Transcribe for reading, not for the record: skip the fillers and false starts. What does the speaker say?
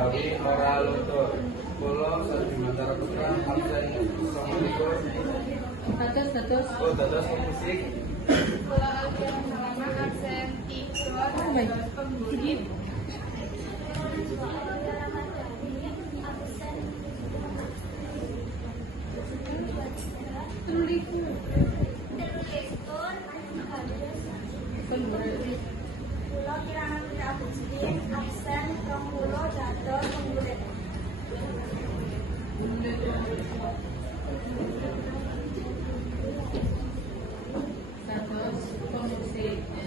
Bawi ora luntur. Kula Sadi Mantara Putra absen 29. Dados. Oh, dados musik. Kula Alfian Salama absen 3 dados pembuluh. Kula Kirana Putri Abdi absen 20 dados pembuluh. Dados pemusik.